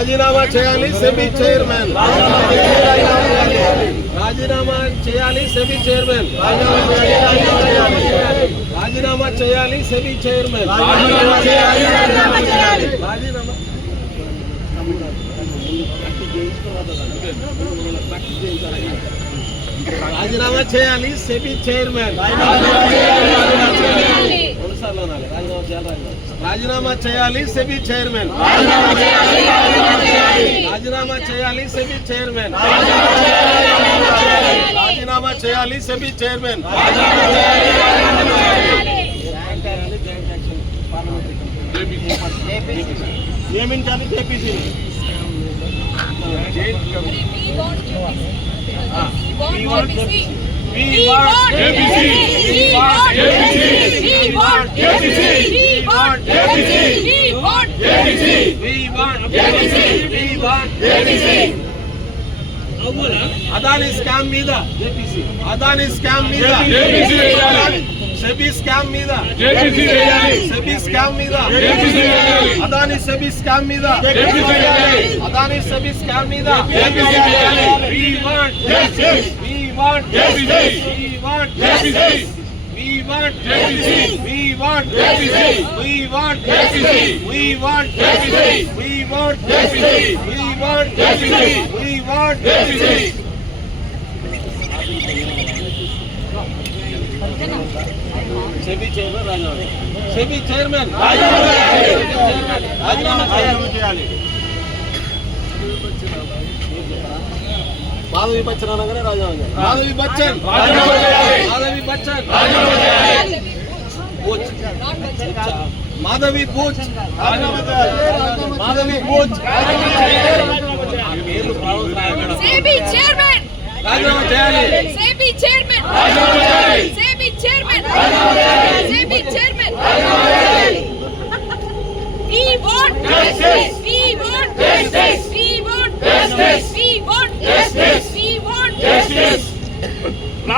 రాజీనామా చేయాలి SEBI chairman. రాజీనామా చేయాలి సెబీ చైర్మన్. రాజీనామా చేయాలి సెబీ చైర్మన్. రాజీనామా రాజీనామా చేయాలి సెబీ చైర్మన్. రాజీనామా చేయాలి సెబీ చైర్మన్. రాజీనామా చేయాలి సెబీ చైర్మన్. రాజీనామా చేయాలి సెబీ చైర్మన్. నియమించాలి జేపీసీ. అదానీ స్కామ్ మీద జేపీసీ. అదానీ స్కామ్ మీద సెబీ స్కామ్ మీద సెబీ స్కామ్ మీద అదానీ సెబీ స్కామ్ మీద అదానీ సెబీ స్కామ్ మీద We want justice. We want justice. We want justice. We want justice. We want justice. We want justice. We want justice. We want justice. We want justice. We want justice. SEBI chairman రాజీనామా. SEBI chairman రాజీనామా చేయాలి. మాధవి బచ్చన్ అనగానే రాజీనామా చేయాలి. Madhavi Bachchan Madhavi Bachchan Madhavi Booch Madhavi Booch SEBI chairman రాజీనామా చేయాలి. SEBI chairman రాజీనామా చేయాలి. SEBI chairman SEBI chairman We want justice. We want justice. We want justice.